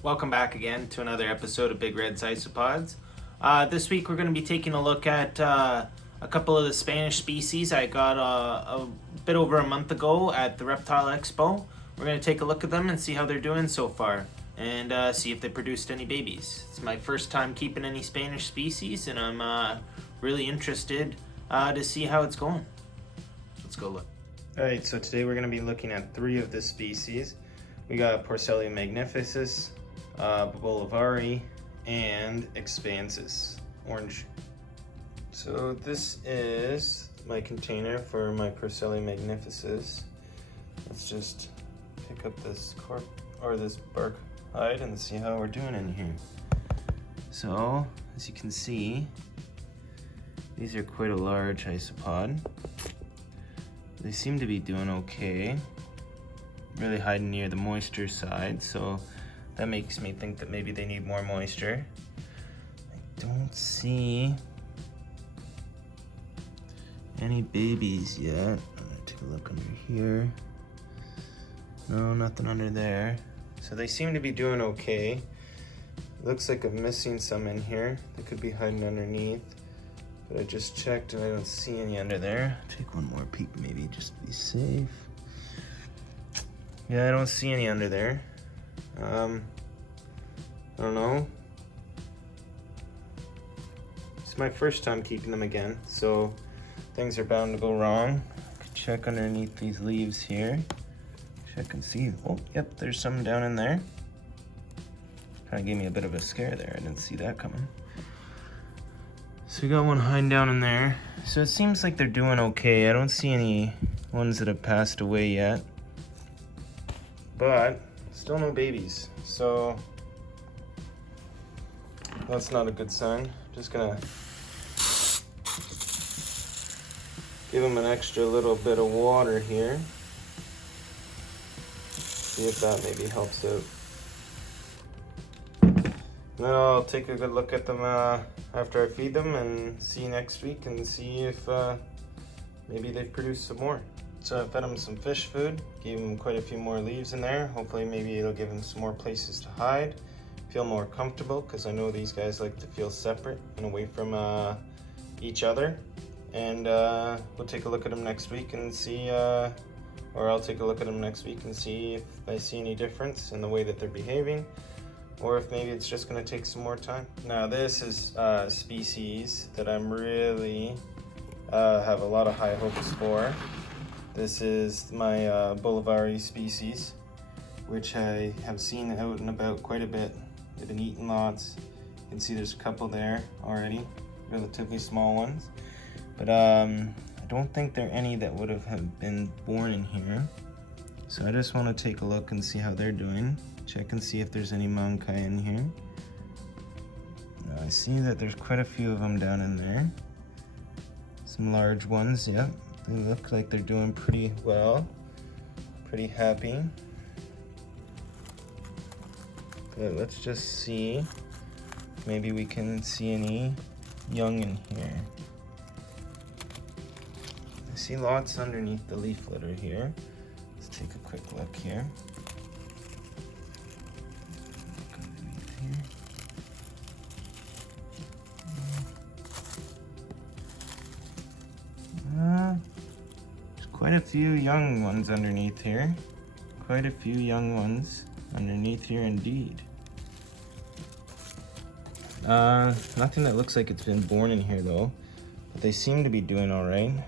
Welcome back again to another episode of Big Red's Isopods. This week we're going to be taking a look at a couple of the Spanish species I got a bit over a month ago at the Reptile Expo. We're going to take a look at them and see how they're doing so far and see if they produced any babies. It's my first time keeping any Spanish species and I'm really interested to see how it's going. Let's go look. Alright, so today we're going to be looking at three of the species. We got Porcellum magnificus, Bolivari, and Expansus, orange. So this is my container for my Porcellum magnificus. Let's just pick up this cork or this bark hide and see how we're doing in here. So as you can see, these are quite a large isopod. They seem to be doing okay. Really hiding near the moisture side, so that makes me think that maybe they need more moisture. I don't see any babies yet. I'm gonna take a look under here. No, nothing under there. So they seem to be doing okay. Looks like I'm missing some in here. They could be hiding underneath, but I just checked and I don't see any under there. Take one more peek maybe just to be safe. Yeah, I don't see any under there. I don't know. It's my first time keeping them again, so things are bound to go wrong. I could check underneath these leaves here. Check and see. Oh, yep, there's some down in there. Kind of gave me a bit of a scare there. I didn't see that coming. So we got one hiding down in there. So it seems like they're doing okay. I don't see any ones that have passed away yet. But still no babies, so that's not a good sign. Just gonna give them an extra little bit of water here. See if that maybe helps out. And then I'll take a good look at them after I feed them and see you next week and see if maybe they've produced some more. So I fed them some fish food, gave them quite a few more leaves in there. Hopefully maybe it'll give them some more places to hide, feel more comfortable, because I know these guys like to feel separate and away from each other. And we'll take a look at them next week and see, or I'll take a look at them next week and see if I see any difference in the way that they're behaving, or if maybe it's just going to take some more time. Now this is a species that I'm really have a lot of high hopes for. This is my Bolivari species, which I have seen out and about quite a bit. They've been eating lots. You can see there's a couple there already, relatively small ones. But I don't think there are any that would have been born in here. So I just want to take a look and see how they're doing. Check and see if there's any mankai in here. Now I see that there's quite a few of them down in there. Some large ones, yep. They look like they're doing pretty well, pretty happy. But let's just see, maybe we can see any young in here. I see lots underneath the leaf litter here. Let's take a quick look here. Look underneath here. Quite a few young ones underneath here. Quite a few young ones underneath here indeed. Nothing that looks like it's been born in here though, but they seem to be doing all right. I'm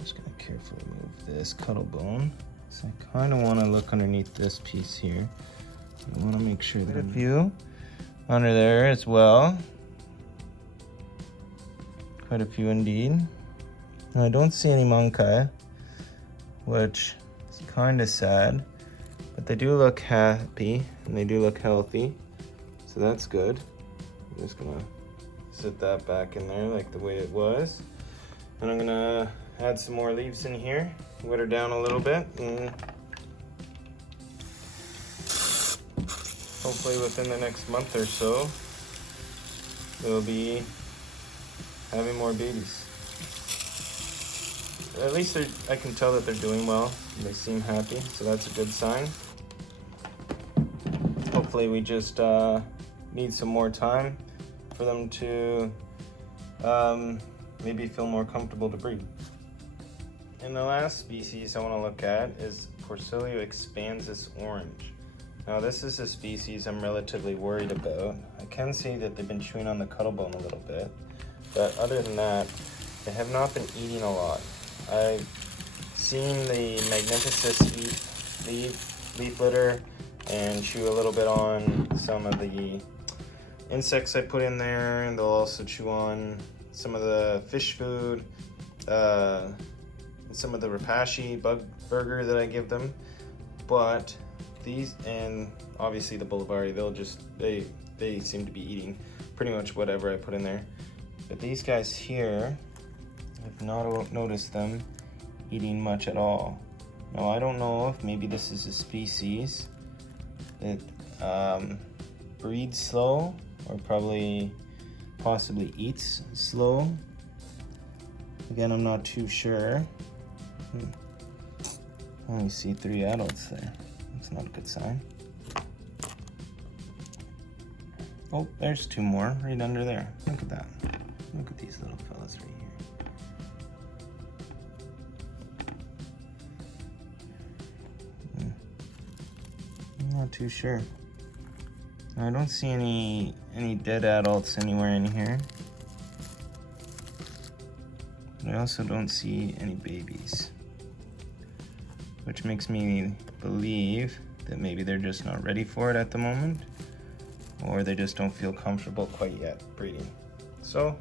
just gonna carefully move this cuttle bone. So I kind of want to look underneath this piece here. I want to make sure that a few under there as well. Quite a few indeed. Now, I don't see any mankai, which is kind of sad, but they do look happy and they do look healthy, so that's good. I'm just gonna sit that back in there like the way it was, and I'm gonna add some more leaves in here, wet her down a little bit, and hopefully within the next month or so they'll be having more babies. At least I can tell that they're doing well. They seem happy, so that's a good sign. hopefully we just need some more time for them to maybe feel more comfortable to breed. And the last species I want to look at is Porcellio expansus orange. Now this is a species I'm relatively worried about. I can see that they've been chewing on the cuttlebone a little bit, but other than that, they have not been eating a lot. I've seen the Magnificus eat leaf litter and chew a little bit on some of the insects I put in there, and they'll also chew on some of the fish food, some of the rapashi bug burger that I give them. But these, and obviously the bolivari, they seem to be eating pretty much whatever I put in there. But these guys here, I've not noticed them eating much at all. Now I don't know if maybe this is a species that breeds slow, or possibly eats slow. Again, I'm not too sure. I only see 3 adults there. That's not a good sign. Oh, there's 2 more right under there. Look at that. Look at these little fellas right here. I'm not too sure. I don't see any dead adults anywhere in here. But I also don't see any babies, which makes me believe that maybe they're just not ready for it at the moment, or they just don't feel comfortable quite yet breeding. So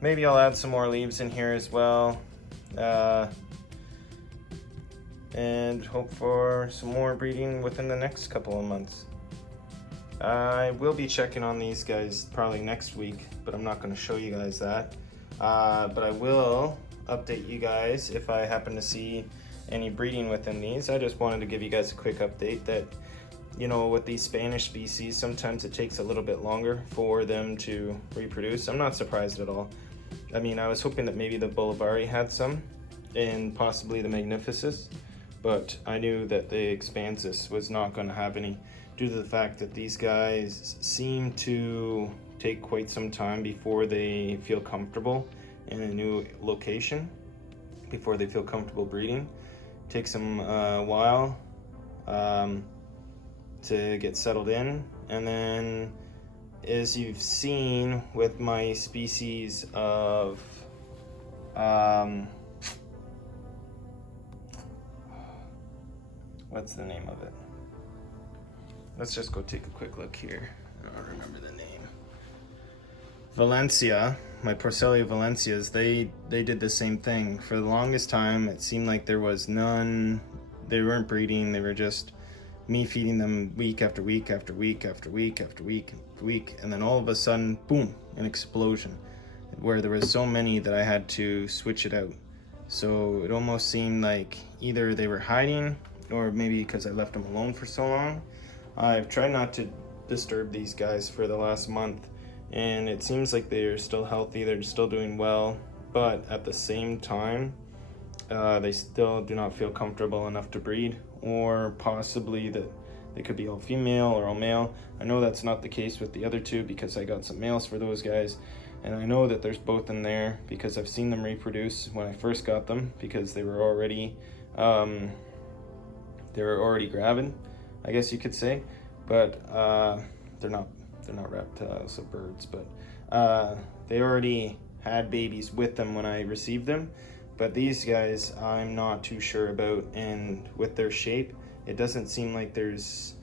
maybe I'll add some more leaves in here as well, and hope for some more breeding within the next couple of months. I will be checking on these guys probably next week, but I'm not going to show you guys that. But I will update you guys if I happen to see any breeding within these. I just wanted to give you guys a quick update that, you know, with these Spanish species, sometimes it takes a little bit longer for them to reproduce. I'm not surprised at all. I mean, I was hoping that maybe the bolivari had some, and possibly the Magnificus, but I knew that the expansus was not going to have any, due to the fact that these guys seem to take quite some time before they feel comfortable in a new location, before they feel comfortable breeding. It takes them a while to get settled in. And then, as you've seen with my species of what's the name of it? Let's just go take a quick look here. I don't remember the name. Valencia, my Porcellio Valencias, they did the same thing. For the longest time, it seemed like there was none. They weren't breeding. They were just me feeding them week after week after week after week after week after week. And then all of a sudden, boom, an explosion, where there was so many that I had to switch it out. So it almost seemed like either they were hiding, or maybe because I left them alone for so long. I've tried not to disturb these guys for the last month, and it seems like they're still healthy, they're still doing well, but at the same time, they still do not feel comfortable enough to breed, or possibly that they could be all female or all male. I know that's not the case with the other 2 because I got some males for those guys, and I know that there's both in there because I've seen them reproduce when I first got them, because they were already gravid, I guess you could say, but they're not reptiles or birds, but they already had babies with them when I received them. But these guys I'm not too sure about, and with their shape, it doesn't seem like there's...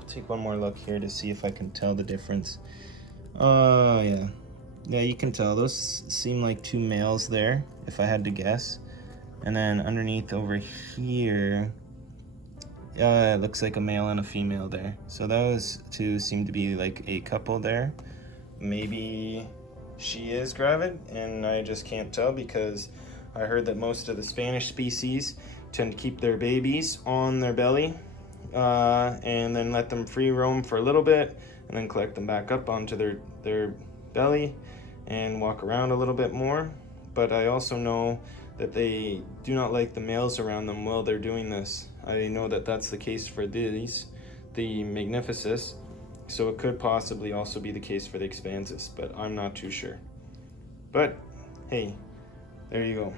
I'll take one more look here to see if I can tell the difference. Oh yeah, you can tell those seem like 2 males there, if I had to guess. And then underneath over here, it looks like a male and a female there. So those 2 seem to be like a couple there. Maybe she is gravid, and I just can't tell, because I heard that most of the Spanish species tend to keep their babies on their belly and then let them free roam for a little bit, and then collect them back up onto their belly and walk around a little bit more. But I also know that they do not like the males around them while they're doing this. I know that that's the case for these. the magnificus, so it could possibly also be the case for the expansus, but I'm not too sure. But hey, there you go.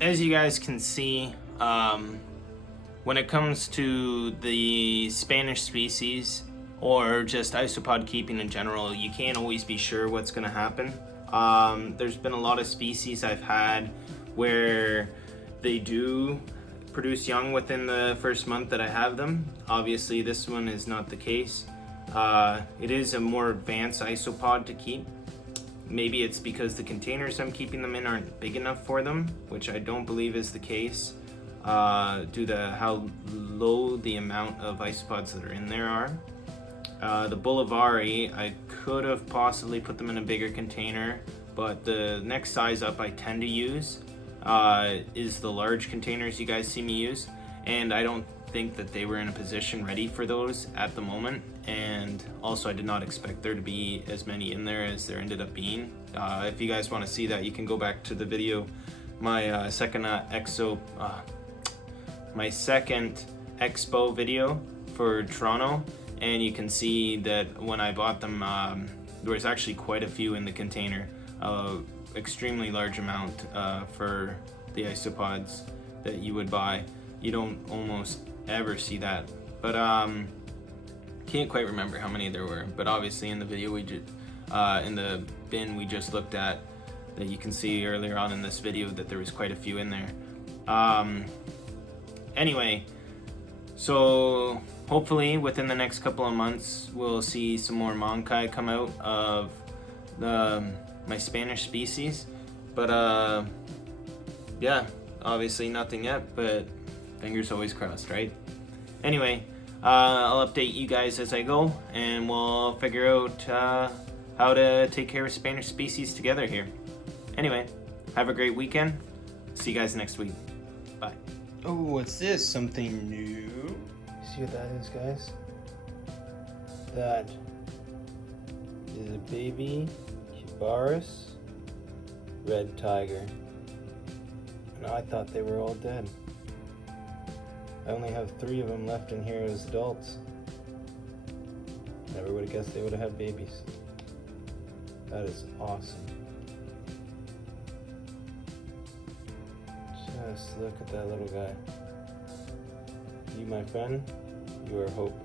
As you guys can see, when it comes to the Spanish species or just isopod keeping in general, you can't always be sure what's going to happen. There's been a lot of species I've had where they do produce young within the first month that I have them. Obviously this one is not the case. It is a more advanced isopod to keep. Maybe it's because the containers I'm keeping them in aren't big enough for them, which I don't believe is the case, due to how low the amount of isopods that are in there are. The Bolivari, I could have possibly put them in a bigger container, but the next size up I tend to use is the large containers you guys see me use, and I don't think that they were in a position ready for those at the moment, and also I did not expect there to be as many in there as there ended up being. If you guys want to see that, you can go back to the video, my second expo video for Toronto, and you can see that when I bought them, there was actually quite a few in the container, extremely large amount for the isopods that you would buy. You don't almost ever see that, but can't quite remember how many there were, but obviously in the video we just in the bin we just looked at, that you can see earlier on in this video that there was quite a few in there. Anyway, so hopefully within the next couple of months we'll see some more Monkai come out of my Spanish species, but yeah, obviously nothing yet, but fingers always crossed, right? Anyway, I'll update you guys as I go, and we'll figure out how to take care of Spanish species together here. Anyway, have a great weekend. See you guys next week. Bye. Oh, what's this? Something new? See what that is, guys? That is a baby Cubaris red tiger. And I thought they were all dead. I only have 3 of them left in here as adults. Never would have guessed they would have had babies. That is awesome. Just look at that little guy. You, my friend, you are hope.